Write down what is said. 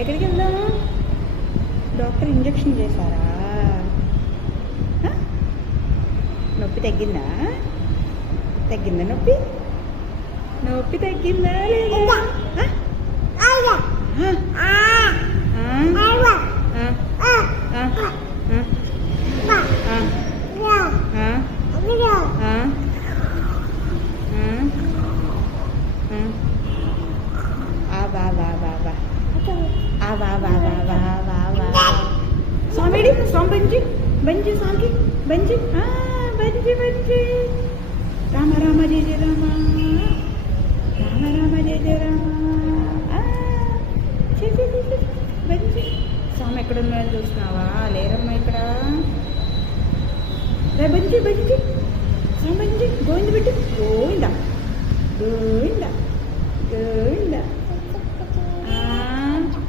ఎక్కడికి వెళ్దాము? Doctor injection చేశారా? నొప్పి తగ్గిందా? తగ్గిందా నొప్పి? నొప్పి తగ్గిందా లేదా? స్వామిడి స్వామి బంజి బంజి స్వామికి బంజి బంజి బంజి రామ రామ జయ జయ రామ రామ రామ జయ జయ రామ బంజి స్వామి ఎక్కడ ఉన్నాయని చూస్తున్నావా? లేరమ్మా ఇక్కడ. రే బంజి బంజి స్వామి బంజి గోవింద పెట్టు. గోవింద గోవింద గోవింద